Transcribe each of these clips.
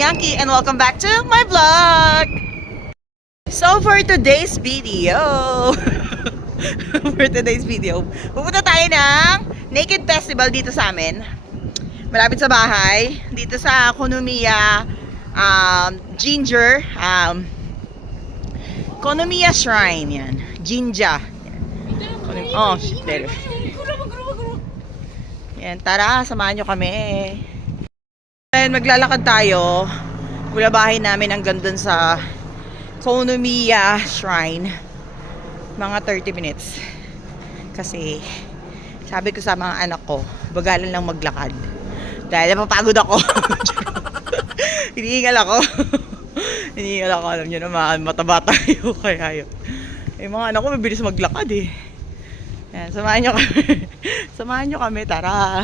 Yankee and welcome back to my vlog. So for today's video pupunta tayo ng Naked Festival dito sa amin, malapit sa bahay, dito sa Konomiya Ginger Konomiya Shrine. Yan, Jinja. Oh, there. Yan, tara, samahan nyo kami. And maglalakad tayo mula bahay namin hanggang dun sa Konomiya Shrine, mga 30 minutes. Kasi sabi ko sa mga anak ko, bagalan lang maglakad dahil napapagod ako. Hinihingal ako. Alam nyo naman, mataba tayo. Kaya yun, yung mga anak ko mabilis maglakad eh. Yan, samahan nyo kami. Samahan nyo kami, tara.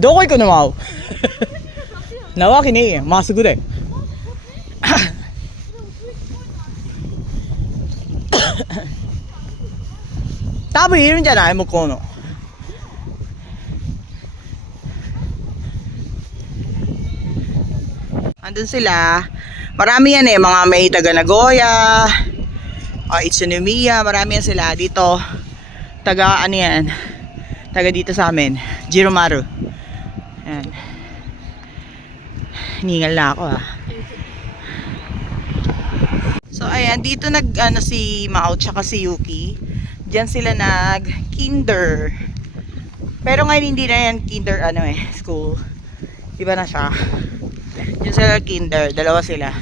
どこ行くのマウなわけねえや、まっすぐで多分いるんじゃない、向こうの。andun sila, marami yan eh, mga may taga Nagoya, Itsunomiya, marami yan sila dito, taga ano yan, taga dito sa amin, Jiromaru. Ayan. Hiningal na ako ah. So ayan, dito nag si Mao tsaka si Yuki. Diyan sila nag kinder. Pero ngayon hindi na yan kinder school. Iba na siya. Diyan sila kinder, dalawa sila.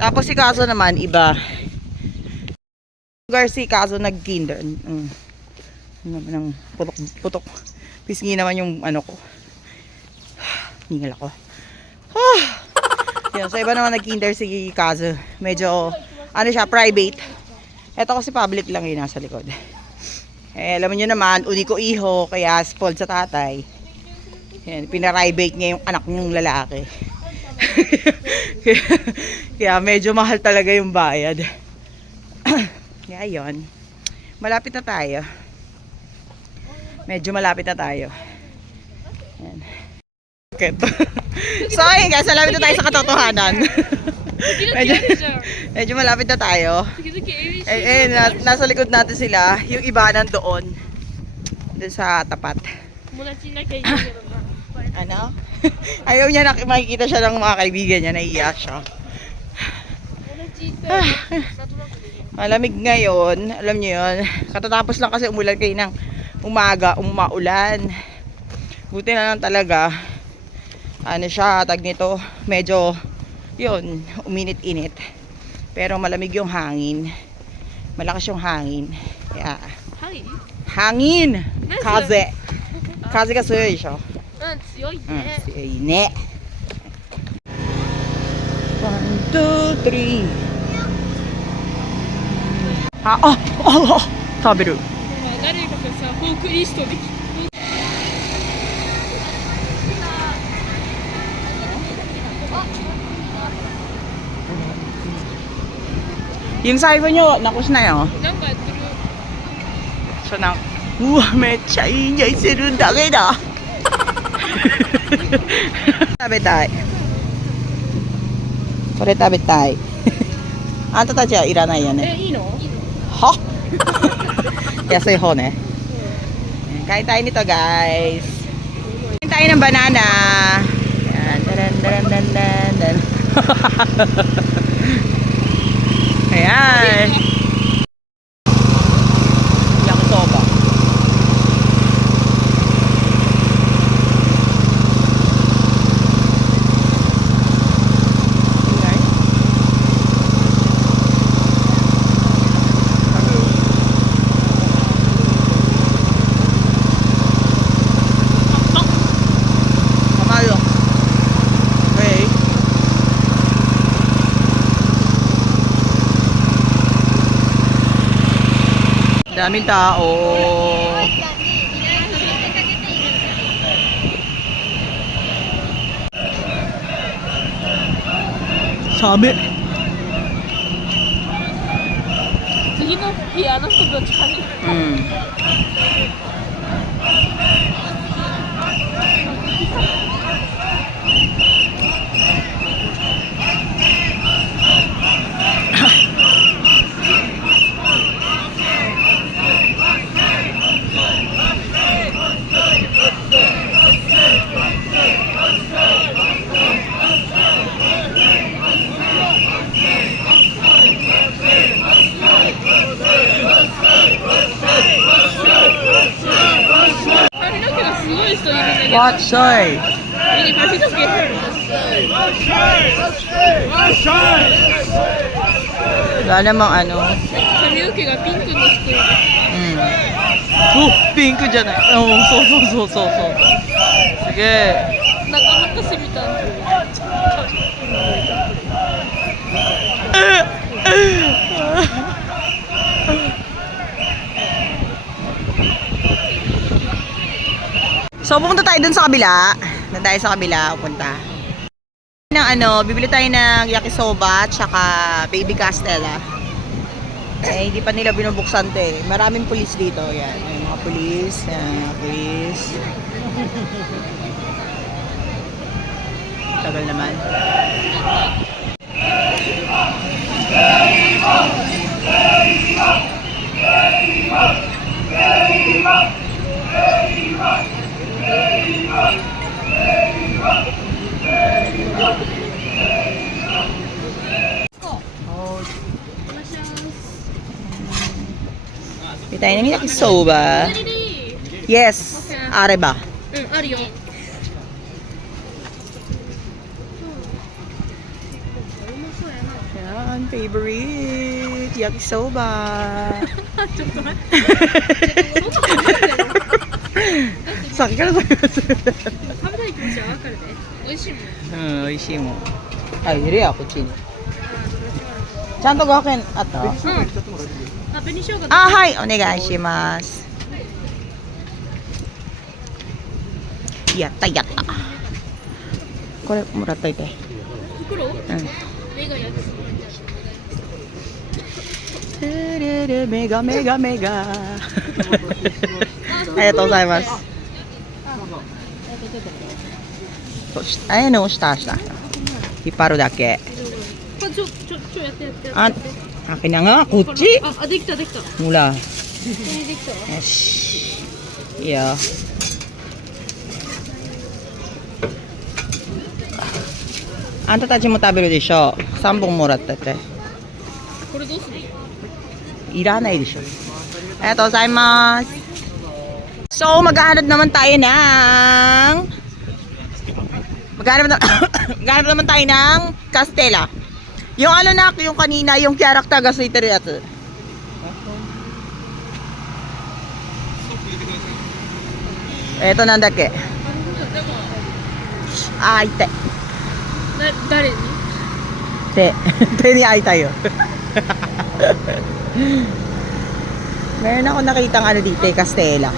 Tapos si Kazo naman iba. Lugar si Kazo nag kinder. Ng putok. Pisngi naman yung ano ko. Hingal ako. Yan, sa iba naman nag-kinder si Kazo. Medyo, siya, private. Ito kasi public lang yun, nasa likod. Eh, alam niyo naman, uniko iho, kaya spoiled sa tatay. Yan, pinaribate niya yung anak niyong lalaki. Kaya medyo mahal talaga yung bayad. Kaya yun. Malapit na tayo. Medyo malapit na tayo. Yan. So ayun guys, malapit na tayo sa katotohanan. medyo malapit na tayo. Nasa likod natin sila. Yung iba nandoon doon sa tapat. Ano? Ayaw niya makikita siya ng mga kaibigan niya. Naiiyak siya. Malamig ngayon. Alam niyo yun, katatapos lang kasi umulan kayo ng umaga, umaulan. Buti na lang talaga siya, tag nito, medyo yun, uminit-init, pero malamig yung hangin, malakas yung hangin. Kaya hangin kaze ga suyoy siya. Suyoy ne. 1, 2, 3.食べる。誰かがさ、フォークリストでyung saibo nyo, nakus na yun. So na, mecha ingay siru dake da. Tabetai. Kore tabetai. Anta tachi wa iranai yo ne. Ii no? Ha? Yasui ho ne. Kain tayo nito guys. Kain tayo ng banana. Yan, dan. Ayan. Yakisoba. Kamalo. Okay. Daming tao. Sabi. 次の部屋の人たちに What say? Ini髪の毛 Wala namang ano. 髪の毛がピンクの人いる ピンクじゃない。そう。すげえ。なかなか攻めたんだ So, pupunta tayo dun sa kabila. Doon tayo sa kabila, pupunta. Bibili tayo ng yakisoba at saka baby castella. Eh, hindi pa nila binubuksan to eh. Maraming pulis dito. Yan, may mga pulis. Pulis. Tagal naman. Bili tayo ng yakisoba. Yes. Are ba? うんあるよ Yan, favorite. Yakisoba. ちょっと待って さっきから食べます。食べたい気持ちはわかるね美味しいもん 美味しいもん。あ、入れや、こっちに。ちゃんとご飯あった？あ紅生姜あ、はい、お願いします。やった。これもらっといて。袋うん。目がやつメガ。ありがとうございます。下。引っ張るだけ。ちょやってあ、akin na nga, kutsi. あ、できた Mula. できた よし。いいよ。あんたたちも食べるでしょ。3本もらったって。これどうするいらないでしょ。ありがとうございます。So, maghahanap naman tayo ng Castella. Yung ano na, yung kanina, yung character gasiter yata. Eto nandake. Aite. 誰に Te ni ay tayo. Meron ako nakitang ano dito, Castella.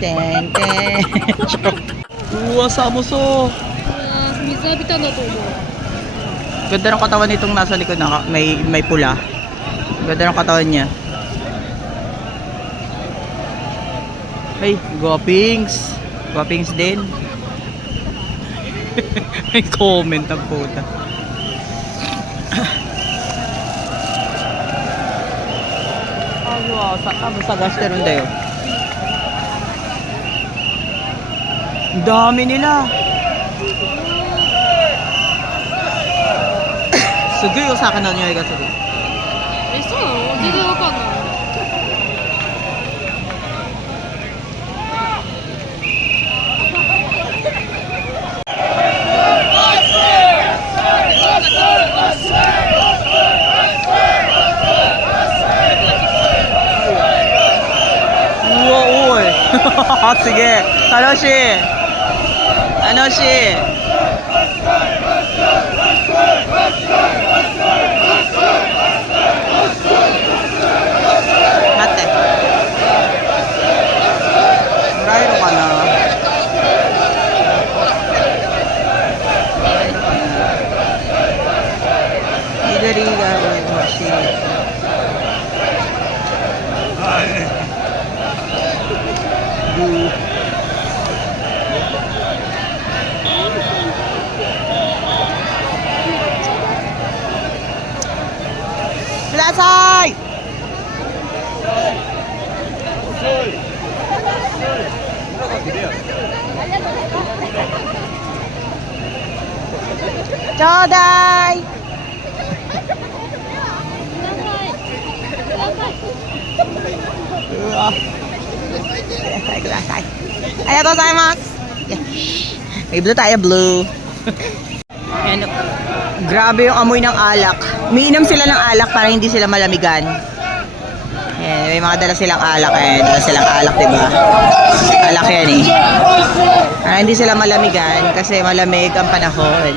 Ten. Samuso. 水浴びたんだと思う Ganda ng katawan nitong nasa likod na may pula. Ganda ng katawan niya. Hey, guwapings. Guwapings din. May comment ang puta. Sa gashterun dayo. Ang dami nila. Sugoy o sa akin na niyo ay gasugoy. え、そうなの全然わかんない Yan Sige. Tanoshi. Tanoshi. Mate. Murairo ka na. Midori ga hoshii. Kudasai! Chodai! Kudasai. Arigatou gozaimasu. May blue tayo, blue. Ayan, grabe yung amoy ng alak. Umiinom sila ng alak para hindi sila malamigan. Ayan, may mga dala silang alak. Ayan, dala silang alak, diba? Alak yan eh. Para hindi sila malamigan kasi malamig ang panahon.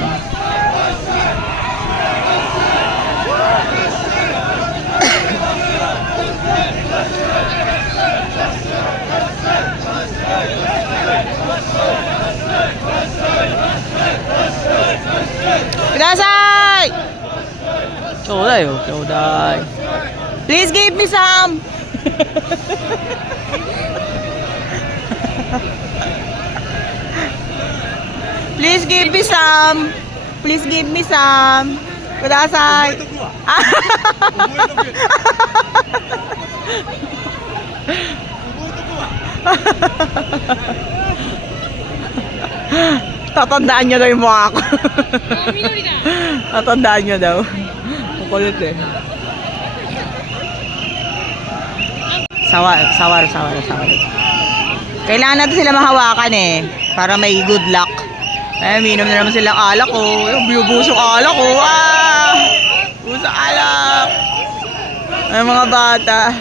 Kudasai! Chodai yo, chodai. Please give me some. Please give me some. Please give me some. Kudasai. Tatandaan nyo daw yung mukha ko. Tatandaan nyo daw. Makulit eh. Sawar. Kailangan natin sila mahawakan eh. Para may good luck. Eh, minom na naman silang alak ko. Yung binubusok alak ko. Ah! Busok alak. Ay, mga bata.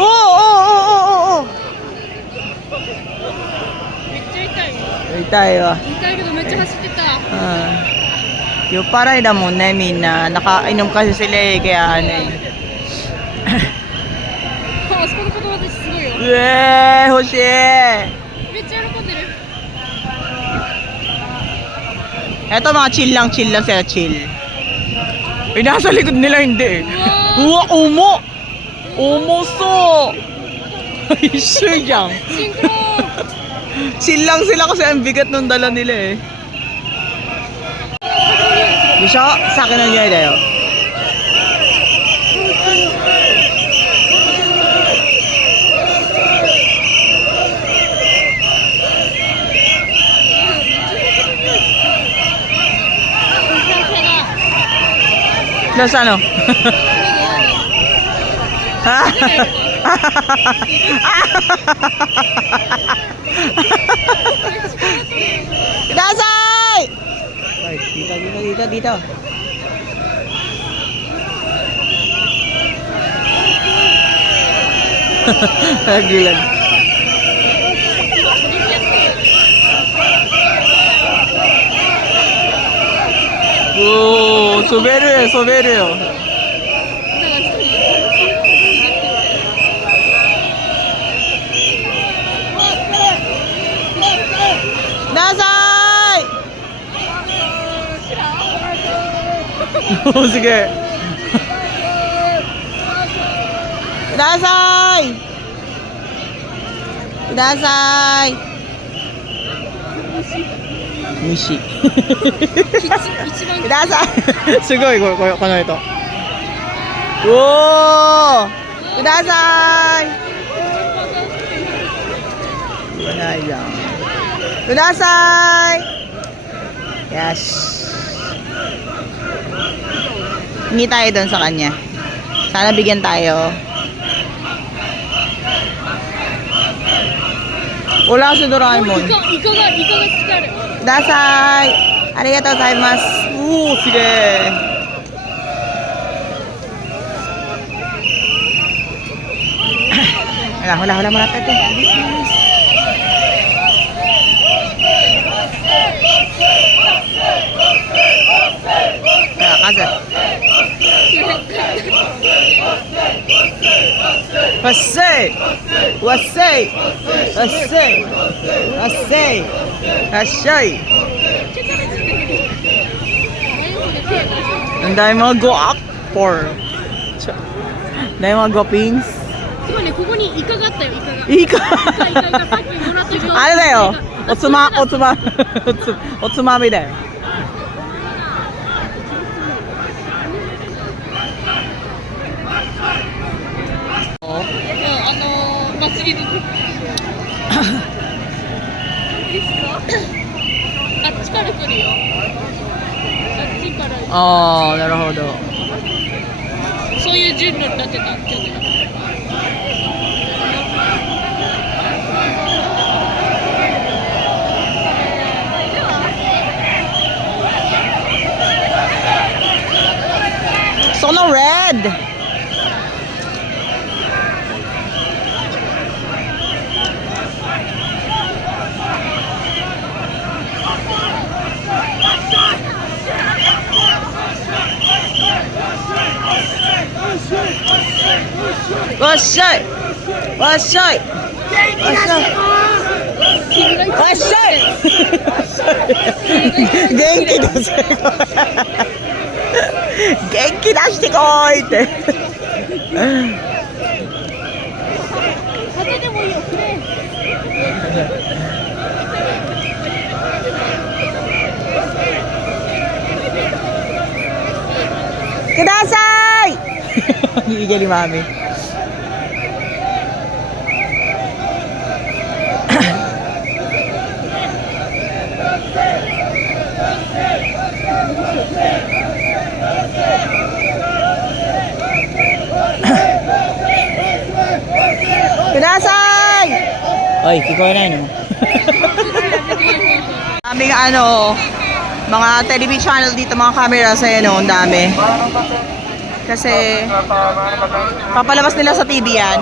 Oo. 痛いわ。痛いけどめっちゃ走ってた。酔っ払いだもんね、みんな。Nakainom kasi sila eh, kaya ano eh. あそこの子供たちすごいよ。欲しい。めっちゃ喜んでる。 Eto mga chill lang sila, chill. Uy, nasa likod nila hindi eh. Uwa, umo! Umoso! Ay, sure yan. シンクロ。 Chill lang sila kasi ang bigat nung dala nila eh. Bisho, sa akin ang niyay dayo. Nasa ano? Kudasai! Ay, dito. Hagilan. Oh, soberu yo. Kudasai! Oh, sige. Kudasai! Mishi. Kudasai! Sugoi, kono ito. Whoa! Kudasai! Wala lang. Kudasai! Yes. Hingi tayo doon sa kanya. Sana bigyan tayo. Wala si Doraemon. イカが好きある。 Kudasai! Arigatou gozaimasu. Sige. Hula muna tayo. Kaza. Wasay! Wasay! Wasay! Wasay! Wasay! Ang dami mga go-up-por. Ang dami mga go-pings. すごいね、ここにイカがあったよ、イカが。いいか。イカさっきもらった状態。あれだよ。おつまみだよ。祭りの。あっちから来るよ。あっちから。ああ、なるほど。そういう順路になってた。去年。So no red. Washay! Washay! Washay! Genki dashi ko. Genki dashi ko ite. 縦でもいいよ、くれ。Kudasai! Gigil ni Mami. Kudasai! Oy, kikoy na. Daming mga television channel dito, mga camera sa ang dami. Kasi papalabas nila sa TV yan.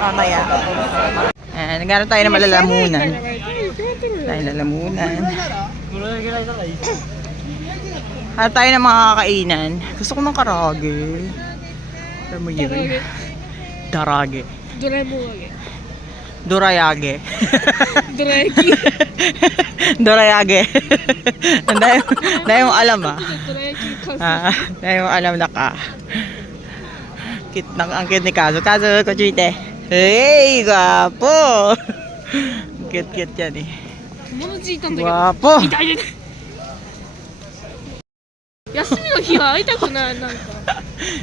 Mamaya. Nagkaroon tayo ng malalamunan. Hanap tayo ng mga kakainan. Gusto ko ng karage. Alam mo yun? Darage. Dorayage. Dorayaki. Dorayage. Dahil mo alam Dorayaki dahil mo alam na ka. Ang cute ni Kazo. Kazo, kuchite. Hey, guwapo. Cute yan eh. 友達いたんだけど。 Guwapo. 痛い痛い。休みの日は会いたくない、なんか。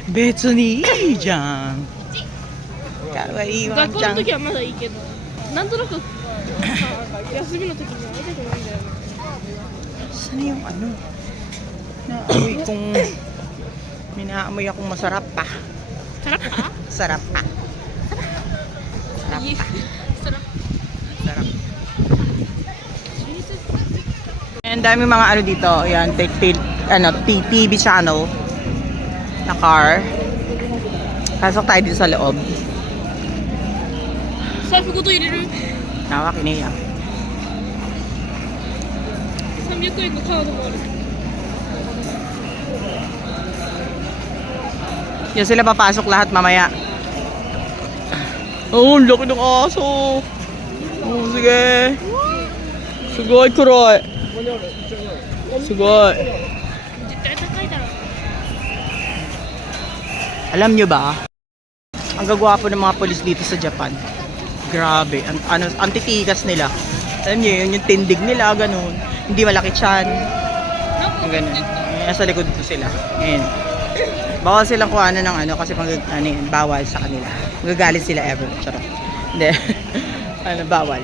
別にいいじゃん。かわいいワンちゃん。学校の時はまだいいけど、なんとなく休みの時には会いたくないんだよね。 Saan yung naamoy kong minaamoy akong masarap pa. Sarap pa? Sarap pa. Sarap pa. Sarap. Sarap. Ang dami mga dito. Ayan, TV channel na car. Pasok tayo dito sa loob. 財布ごと入れる Nawa, kiniyak. 300円のカードもある。 Yan sila papasok lahat mamaya. Oh, ang laki ng aso. Oh, sige. Sugoi, kuroy. Sugoi. 絶対高いだろ。 Alam nyo ba? Ang gagwapo ng mga polis dito sa Japan. Grabe. Ang titikas nila. Alam nyo yun, yung tindig nila, ganun. Hindi malaki tiyan. Ganun. Nasa likod ko sila. Ngayon. Bawal silang kuhanan ng kasi bawal sa kanila. Magagalit sila ever. Charot. Hindi. Bawal.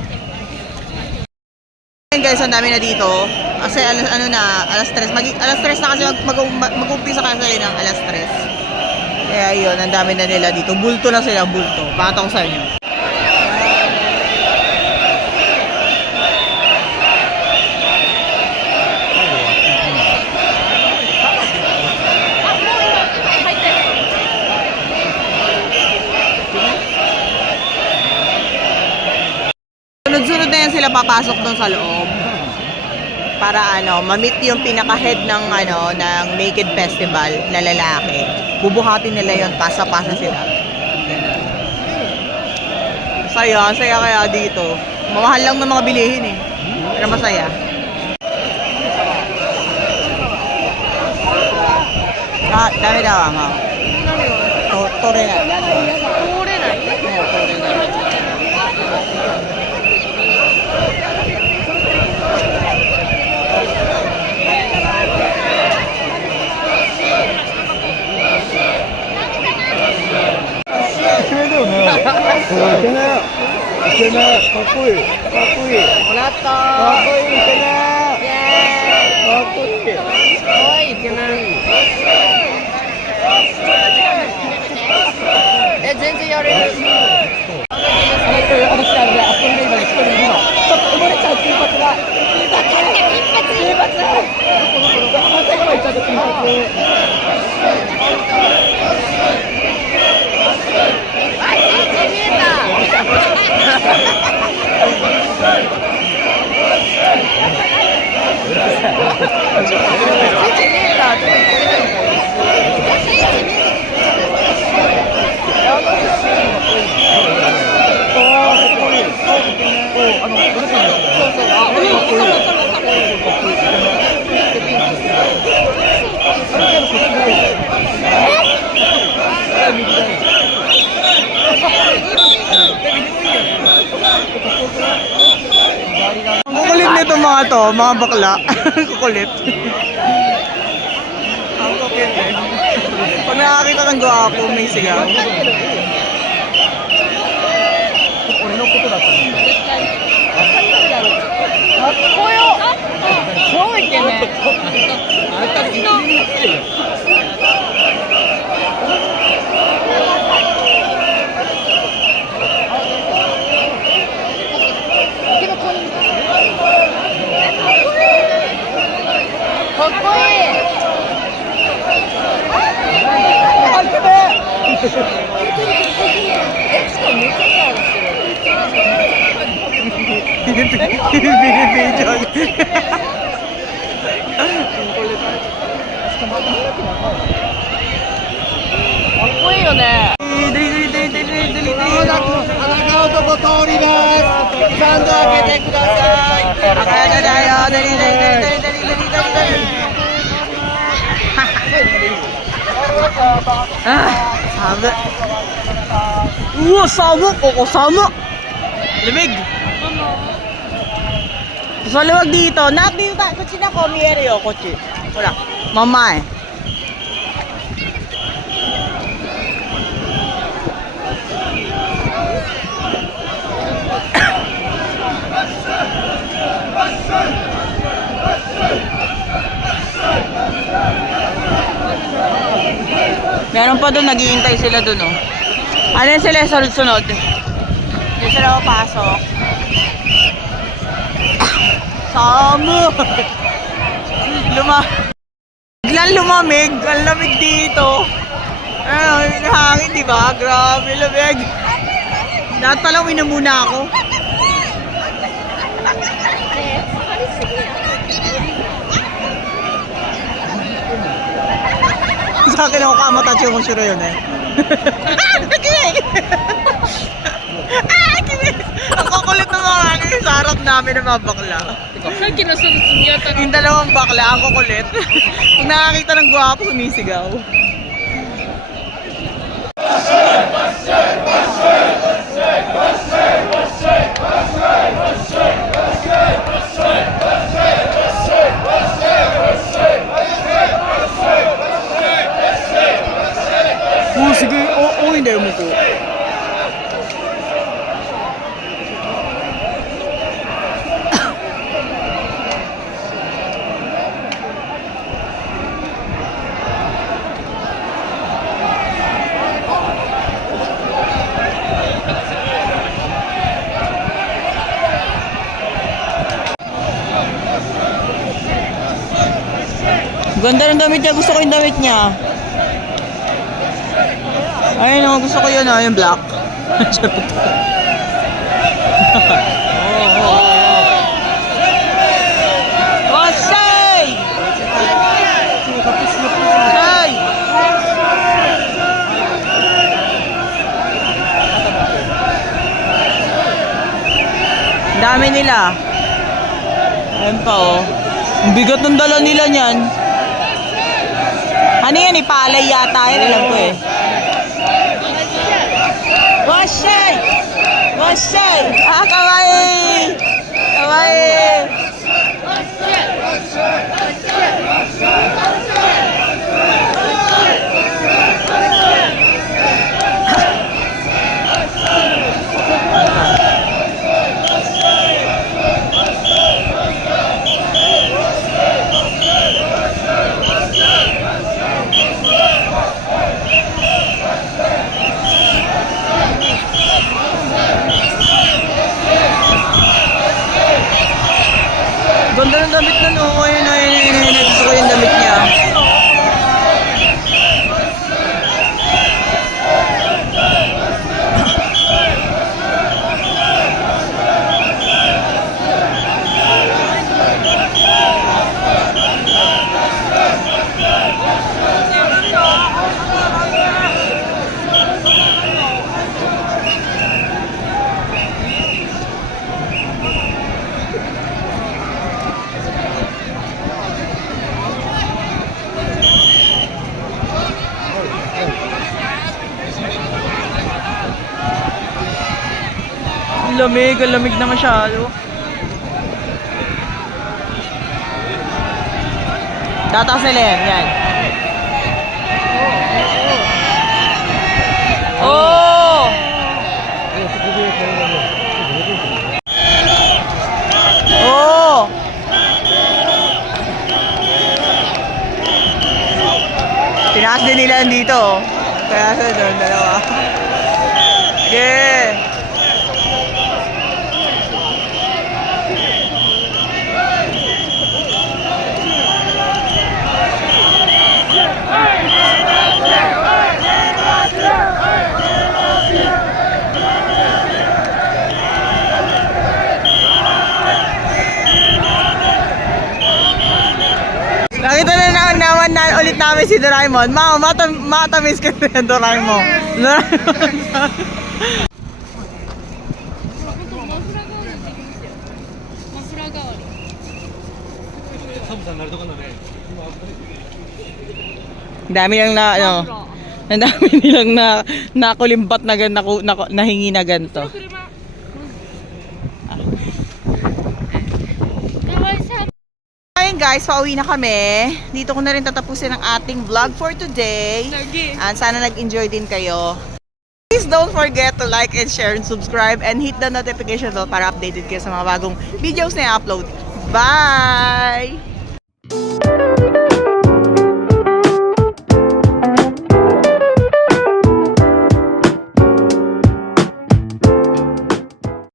Ngayon guys, ang dami na dito. Kasi alas 3. Alas 3 na kasi mag-umpisa kasi ng alas 3. Kaya yun, ang dami na nila dito. Bulto na sila, bulto. Pakita ko sa inyo. sila papasok doon sa loob. Para ma-meet yung pinaka-head ng ng Naked Festival na lalaki. Bubuhatin nila yon, pasa-pasa sila. Saya kaya dito. Mamahal lang ng mga bilihin eh. Pero masaya. Dami daw ang tore na. 通れない。 全然やれる。Ang kukulit nito mga bakla. Kukulit. Ang kukulit eh. Pag nakakita ng gwapo, may sigaw. Binibidyo. Sabi. Sama ko sama. Lamig. Sa luwag dito, nabi ba kotse na ko, miyere yo kotse. Wala. Mama eh. Meron pa doon, naghihintay sila doon, oh. Ano yun sila sunod-sunod? Hindi sila papasok. Sama! Biglang lumamig. Ang lamig dito. Hangin, di ba? Grabe, lamig. Dapat palang minamuna ako. Sa akin ako kamatatch yung sure yun eh. Ang kukulit ng mga sa harap namin ng mga bakla. Yung dalawang bakla, ang kukulit. Kung nakakita ng gwapo, sumisigaw. Sige, hindi mo ko. Ganda ng damit niya. Gusto ko yung damit niya. Ayun o, gusto ko yun yung black. Dami nila. Ayan pa oh. Ang bigat ng dala nila niyan. Ano yan, ipalay yata yan, alam ko eh. Washay! Washay! Ah, kawaii! Kawaii! Ganda ng damit nun, oh. Ayun. Gusto ko yung damit niya. Ang lamig na masyado. Tataas nila yan. Oh! Oh! Tinaas din nila dito. Kaya sa doon, dalawa. Okay. Nakita na naman na ulit namin si Doraemon. Matamis ka na yung Doraemon. Ang dami lang na, ano, ang dami nilang nakulimbat na nahingi na ganito. Ayun guys, pauwi na kami. Dito ko na rin tatapusin ang ating vlog for today. And sana nag-enjoy din kayo. Please don't forget to like and share and subscribe and hit the notification bell para updated kayo sa mga bagong videos na i-upload. Bye!